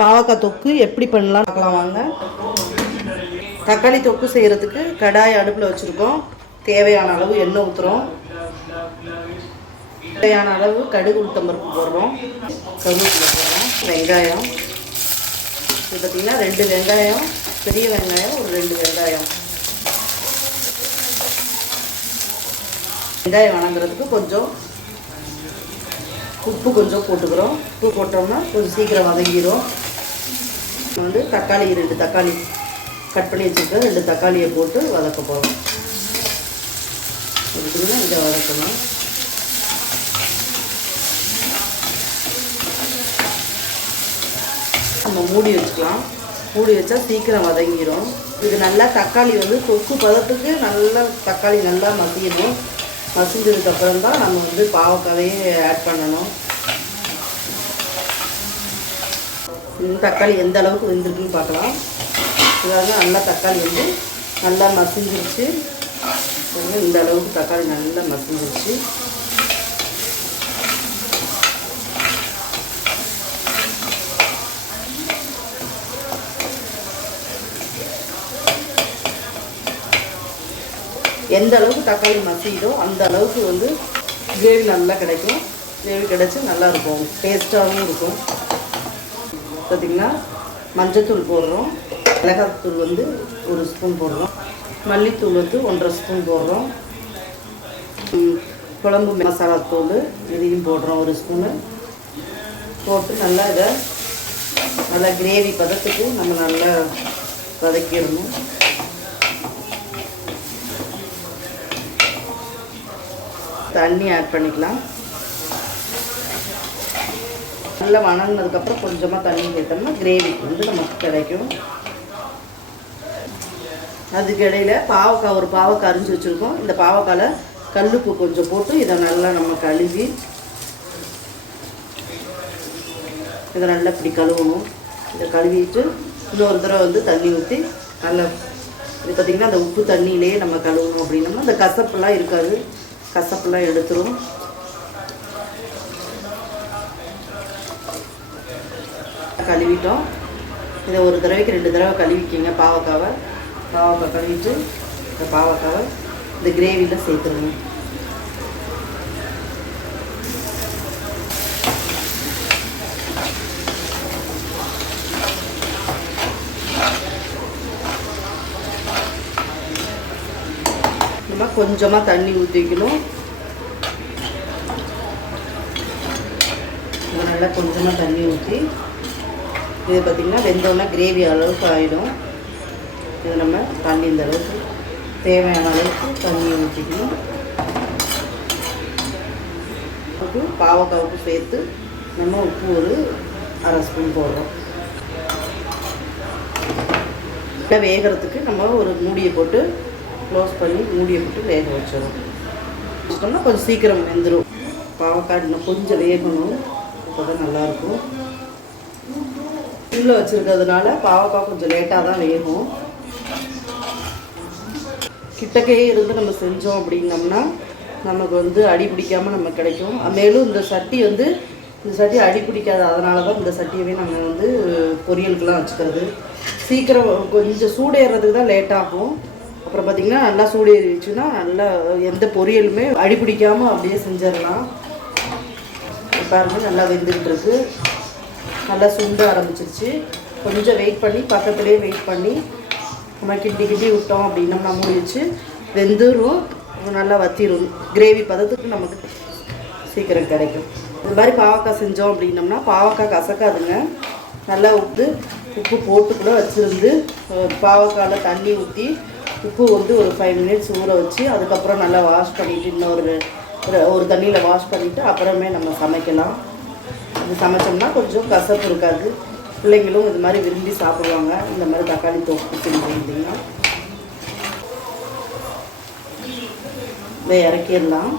பாவக்காய் தொக்கு எப்படி பண்ணலாம் பார்க்கலாம் வாங்க. தக்காளி தொக்கு செய்கிறதுக்கு கடாய் அடுப்பில் வச்சுருக்கோம். தேவையான அளவு எண்ணெய் ஊற்றுறோம் தேவையான அளவு கடுகு உளுத்தம்பருப்பு போடுறோம். கருவேப்பிலை போடுறோம். வெங்காயம். இது பார்த்திங்கன்னா ரெண்டு வெங்காயம் பெரிய வெங்காயம் ஒரு ரெண்டு வெங்காயம். வெங்காயம் வணங்குறதுக்கு கொஞ்சம் உப்பு கொஞ்சம் போட்டுக்கிறோம். உப்பு போட்டோம்னா கொஞ்சம் சீக்கிரம் வதங்கிடும் வந்து தக்காளி ரெண்டு தக்காளி கட் பண்ணி வச்சுருக்க ரெண்டு தக்காளியை போட்டு வதக்க போகிறோம் இதுக்குன்னா இதை வதக்கணும். நம்ம மூடி வச்சுக்கலாம். மூடி வச்சா சீக்கிரம் வதங்கிடும் இது நல்லா தக்காளி வந்து தொக்கு பதத்துக்கு நல்லா தக்காளி நல்லா மசியணும். மசிஞ்சதுக்கப்புறம் தான் நம்ம வந்து பாவக்காவையே ஆட் பண்ணணும் இந்த தக்காளி எந்த அளவுக்கு வெந்திருக்குன்னு பார்க்கலாம். இதாவது நல்லா தக்காளி வந்து நல்லா மசிஞ்சிருச்சு. இந்த அளவுக்கு தக்காளி நல்லா மசிஞ்சிருச்சு. எந்த அளவுக்கு தக்காளி மசியுதோ அந்த அளவுக்கு வந்து கிரேவி நல்லா கிடைக்கும். கிரேவி கிடைச்சி நல்லா இருக்கும். டேஸ்ட்டாகவும் இருக்கும். பார்த்திங்கன்னா மஞ்சத்தூள் போடுறோம். மிளகாத்தூள் வந்து ஒரு ஸ்பூன் போடுறோம். மல்லித்தூள் வந்து ஒன்றரை ஸ்பூன் போடுறோம். குழம்பு மசாலா தூள் இதையும் போடுறோம் ஒரு ஸ்பூனு போட்டு நல்லா இதை நல்லா கிரேவி பதத்துக்கு நம்ம நல்லா வதக்கிடணும். தண்ணி ஆட் பண்ணிக்கலாம். நல்லா வணங்கினதுக்கப்புறம் கொஞ்சமாக தண்ணி விட்டோம்னா கிரேவி வந்து நமக்கு கிடைக்கும். அதுக்கு இடையில பாவக்காய் ஒரு பாவக்காய் அரிஞ்சு வச்சுருக்கோம். இந்த பாவக்காயில் கல்லுப்பு கொஞ்சம் போட்டு இதை நல்லா நம்ம கழுவி இதை நல்லா இப்படி கழுவணும். இதை கழுவிட்டு இன்னொரு தடவை வந்து தண்ணி ஊற்றி நல்லா இது பார்த்திங்கன்னா அந்த உப்பு தண்ணியிலேயே நம்ம கழுவணும் அப்படின்னோம்னா அந்த கசப்புலாம் இருக்காது. கசப்புலாம் எடுத்துரும். கழுவிட்டோம். இதை ஒரு தடவைக்கு ரெண்டு தடவை கழுவிக்கிங்க பாவக்காவை. பாவக்காய் கழுவிட்டு இந்த பாவக்காவை இந்த கிரேவியில் சேர்த்துருங்க. நம்ம கொஞ்சமாக தண்ணி ஊற்றிக்கணும் நல்லா கொஞ்சமாக தண்ணி ஊற்றி இது பார்த்திங்கன்னா வெந்தோடனே கிரேவி அளவுக்கு ஆகிடும் இது நம்ம தண்ணி இந்த அளவுக்கு தேவையான அளவுக்கு தண்ணியை ஊற்றிக்கணும் உப்பு பாவக்காய் உப்பு சேர்த்து நம்ம உப்பு ஒரு அரை ஸ்பூன் போடுறோம். இல்லை வேகிறதுக்கு நம்ம ஒரு மூடியை போட்டு க்ளோஸ் பண்ணி மூடியை போட்டு வேக வச்சிடும் வச்சிட்டோம்னா கொஞ்சம் சீக்கிரம் வெந்துடும் பாவக்காய் இன்னும் கொஞ்சம் வேகணும். அப்போ தான் நல்லாயிருக்கும் உள்ளே வச்சுருக்கிறதுனால பாவக்காய் கொஞ்சம் லேட்டாக தான் வேகும். கிட்டக்கையே இருந்து நம்ம செஞ்சோம் அப்படின்னம்னா நமக்கு வந்து அடி பிடிக்காமல் நமக்கு கிடைக்கும். மேலும் இந்த சட்டி வந்து இந்த சட்டி அடி பிடிக்காது அதனால தான் இந்த சட்டியவே நாங்கள் வந்து பொரியலுக்கெலாம் வச்சுக்கிறது. சீக்கிரம் கொஞ்சம் சூடேறதுக்கு தான் லேட் ஆகும். அப்புறம் பார்த்திங்கன்னா நல்லா சூடேறிச்சுன்னா நல்லா எந்த பொரியலுமே அடி பிடிக்காமல் அப்படியே செஞ்சிடலாம். பாருங்கள் நல்லா வெந்துக்கிட்டு இருக்குது நல்லா சுண்ட ஆரம்பிச்சிருச்சு. கொஞ்சம் வெயிட் பண்ணி பக்கத்துலேயே வெயிட் பண்ணி நம்ம கிண்டி கிண்டி விட்டோம் அப்படின்னம்னா மூடி வெந்துடும் நல்லா வத்திரும். கிரேவி பதத்துக்கு நமக்கு சீக்கிரம் கிடைக்கும். இந்த மாதிரி பாவக்காய் செஞ்சோம் அப்படின்னம்னா பாவக்காய் கசக்காதுங்க. நல்லா உப்பு உப்பு போட்டு கூட வச்சுருந்து பாவக்காயில் தண்ணி ஊற்றி உப்பு வந்து ஒரு ஃபைவ் மினிட்ஸ் ஊற வச்சு அதுக்கப்புறம் நல்லா வாஷ் பண்ணிவிட்டு இன்னொரு ஒரு- ஒரு தண்ணியில் வாஷ் பண்ணிவிட்டு அப்புறமே நம்ம சமைக்கலாம். இது சமைச்சோம்னா கொஞ்சம் கசப்பு இருக்காது. பிள்ளைங்களும் இது மாதிரி விரும்பி சாப்பிடுவாங்க. இந்த மாதிரி தக்காளி தோப்பு செஞ்சீங்கன்னா இதை இறக்கிடலாம்.